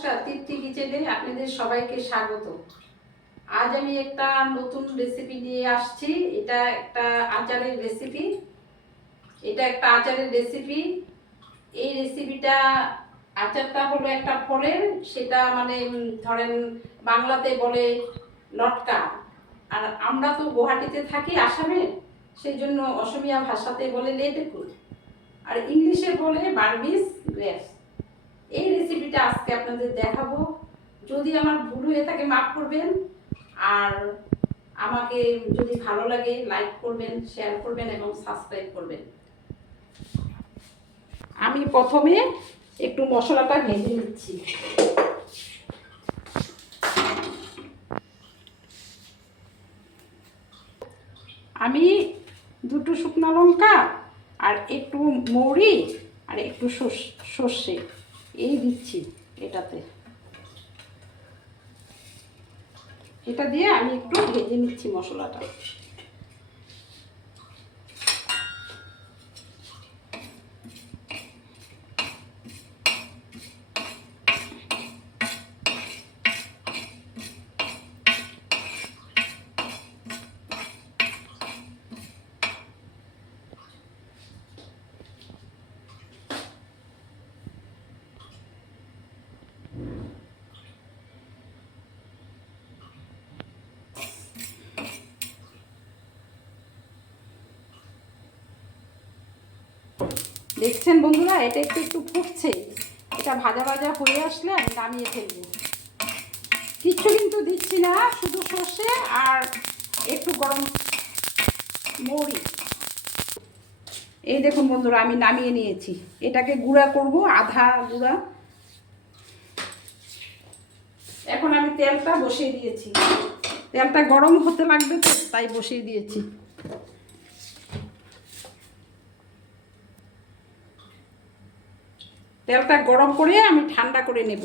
নমস্কার, তৃপ্তি কিচেনে আপনাদের সবাইকে স্বাগত। আজ আমি একটা নতুন রেসিপি নিয়ে আসছি। এটা একটা আচারের রেসিপি। এই রেসিপিটা আচারটা হলো একটা ফলের, সেটা মানে ধরেন বাংলাতে বলে লটকা, আর আমরা তো গুয়াহাটিতে থাকি, আসামে, সেই জন্য অসমীয়া ভাষাতে বলে লেটেকু, আর ইংলিশে বলে বার্বিস গ্রেপস। এই রেসিপিটা আজকে আপনাদের দেখাবো। যদি আমার ভুল হয়ে থাকে মাফ করবেন, আর আমাকে যদি ভালো লাগে লাইক করবেন, শেয়ার করবেন এবং সাবস্ক্রাইব করবেন। আমি প্রথমে একটু মশলাটা ভেজে নিচ্ছি। আমি দুটো শুকনো লঙ্কা আর একটু মৌরি আর একটু সর্ষে এই দিচ্ছি এটাতে। এটা দিয়ে আমি একটু ভেজে নিচ্ছি মশলাটা। দেখছেন বন্ধুরা, এটা একটু একটু ফুটছে। এটা ভাজা ভাজা হয়ে আসলে আমি নামিয়ে ফেলবো। কিচ্ছু কিন্তু দিচ্ছি না, শুধু সর্ষে আর একটু গরম মৌরি। এই দেখুন বন্ধুরা, আমি নামিয়ে নিয়েছি। এটাকে গুঁড়া করব, আধা গুঁড়া। এখন আমি তেলটা বসিয়ে দিয়েছি। তেলটা গরম হতে লাগবে তো, তাই বসিয়ে দিয়েছি। তেলটা গরম করে আমি ঠান্ডা করে নেব।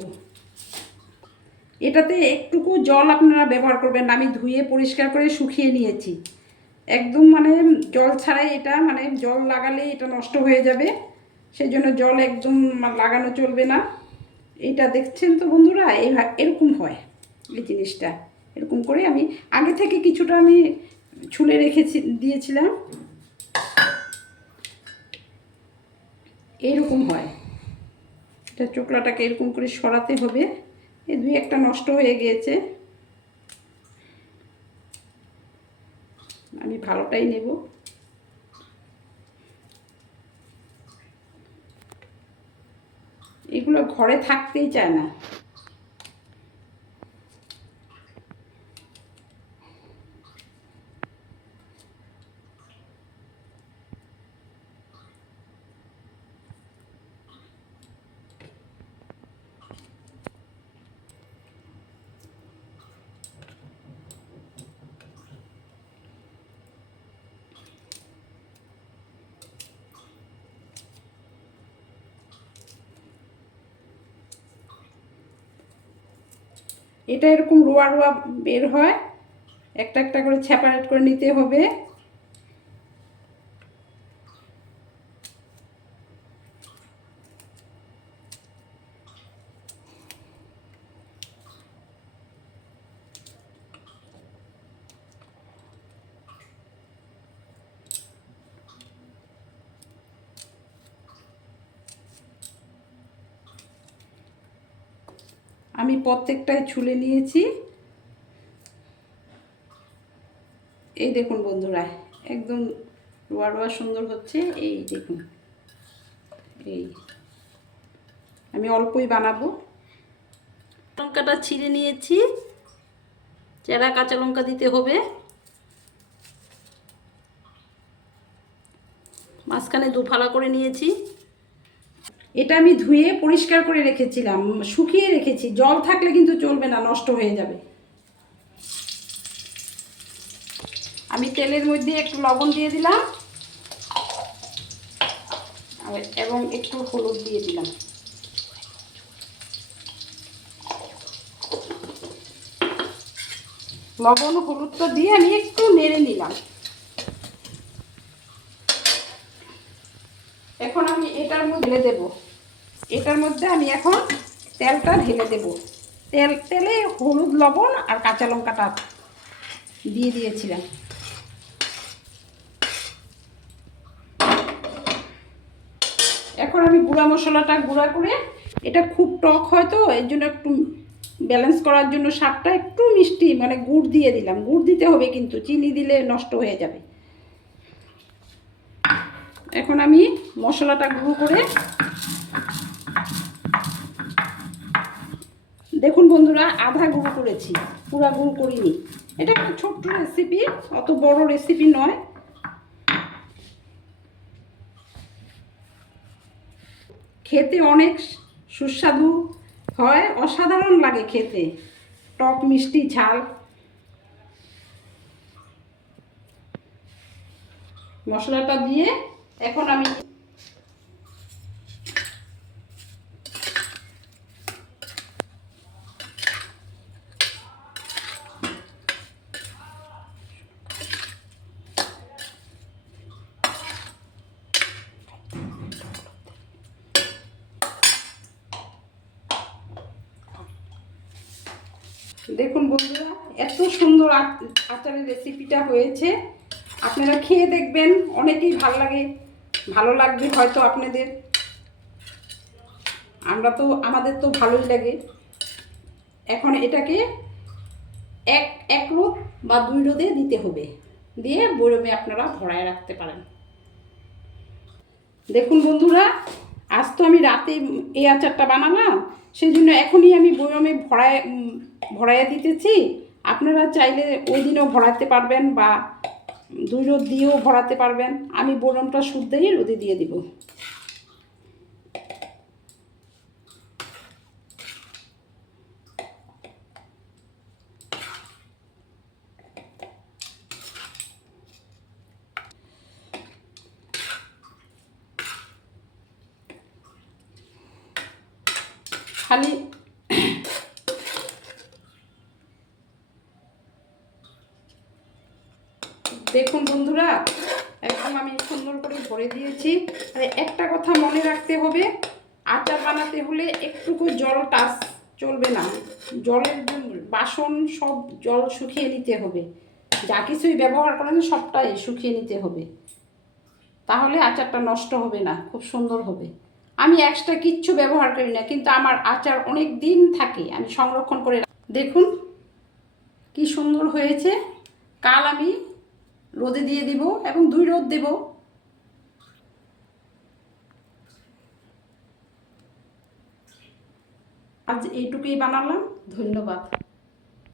এটাতে একটুকু জল আপনারা ব্যবহার করবেন না। আমি ধুয়ে পরিষ্কার করে শুকিয়ে নিয়েছি একদম, মানে জল ছাড়াই। এটা মানে জল লাগালে এটা নষ্ট হয়ে যাবে, সেই জন্য জল একদম লাগানো চলবে না। এইটা দেখছেন তো বন্ধুরা, এরকম হয় এই জিনিসটা। এরকম করে আমি আগে থেকে কিছুটা আমি ছুলে দিয়েছিলাম। এইরকম হয়। এটা চোকলাটাকে এরকম করে সরাতে হবে। এই দুই একটা নষ্ট হয়ে গিয়েছে, আমি ভালোটাই নেব। এগুলো ঘরে থাকতেই চায় না। এটা এরকম রোয়া রোয়া বের হয়, একটা একটা করে সেপারেট করে নিতে হবে। আমি প্রত্যেকটাই ছুলে নিয়েছি। এই দেখুন বন্ধুরা, একদম রোয়া রোয়া সুন্দর হচ্ছে। এই দেখুন, এই আমি অল্পই বানাবো। লঙ্কাটা ছিঁড়ে নিয়েছি, চেরা কাঁচা লঙ্কা দিতে হবে। মাঝখানে দুফালা করে নিয়েছি। এটা আমি ধুয়ে পরিষ্কার করে রেখেছিলাম, শুকিয়ে রেখেছি। জল থাকলে কিন্তু চলবে না, নষ্ট হয়ে যাবে। আমি তেলের মধ্যে একটু লবণ দিয়ে দিলাম এবং একটু হলুদ দিয়ে দিলাম। লবণ হলুদটা দিয়ে আমি একটু নেড়ে নিলাম। এখন আমি এটার মধ্যে দেব। এটার মধ্যে আমি এখন তেলটা ঢেলে দেব। তেলে হলুদ, লবণ আর কাঁচা লঙ্কাটা দিয়ে দিয়েছিলাম। এখন আমি গুঁড়া মশলাটা গুঁড়া করে, এটা খুব টক হয় তো এর জন্য একটু ব্যালেন্স করার জন্য স্বাদটা একটু মিষ্টি, মানে গুড় দিয়ে দিলাম। গুড় দিতে হবে, কিন্তু চিনি দিলে নষ্ট হয়ে যাবে। এখন আমি মশলাটা গুঁড়ো করে, দেখুন বন্ধুরা, আধা গুঁড়ো করেছি, পুরা গুঁড়ো করিনি। এটা একটা ছোট্ট রেসিপি, অত বড় রেসিপি নয়। খেতে অনেক সুস্বাদু হয়, অসাধারণ লাগে খেতে, টক মিষ্টি ঝাল। মশলাটা দিয়ে এখন আমি দেখুন বন্ধুরা, এত সুন্দর আচারের রেসিপিটা হয়েছে। আপনারা খেয়ে দেখবেন, অনেকেই ভালো লাগবে হয়তো আপনাদের। আমাদের তো ভালোই লাগে। এখন এটাকে এক রোদ বা 2 রোদে দিতে হবে, দিয়ে বয়মে আপনারা ভরায় রাখতে পারেন। দেখুন বন্ধুরা, আজ তো আমি রাতে এই আচারটা বানালাম, সেই জন্য এখনই আমি বয়মে ভরাইয়া দিতেছি। আপনারা চাইলে ওই দিনও ভরাতে পারবেন বা 2 রোদ দিয়েও ভরাতে পারবেন। আমি বয়মটা শুদ্ধই রোদে দিয়ে দিব। খালি দেখুন বন্ধুরা, একদম আমি সুন্দর করে ভরে দিয়েছি। আর একটা কথা মনে রাখতে হবে, আচার বানাতে হলে একটুকু জল টাচ চলবে না। জলের বাসন সব জল শুকিয়ে নিতে হবে। যা কিছুই ব্যবহার করেন সবটাই শুকিয়ে নিতে হবে, তাহলে আচারটা নষ্ট হবে না, খুব সুন্দর হবে। আমি এক্সট্রা কিচ্ছু ব্যবহার করি না, কিন্তু আমার আচার অনেক দিন থাকে, আমি সংরক্ষণ করে। দেখুন কি সুন্দর হয়েছে। কাল আমি রোদে দিয়ে দিব এবং 2 রোদ দেব। আজ এইটুকুই বানালাম। ধন্যবাদ।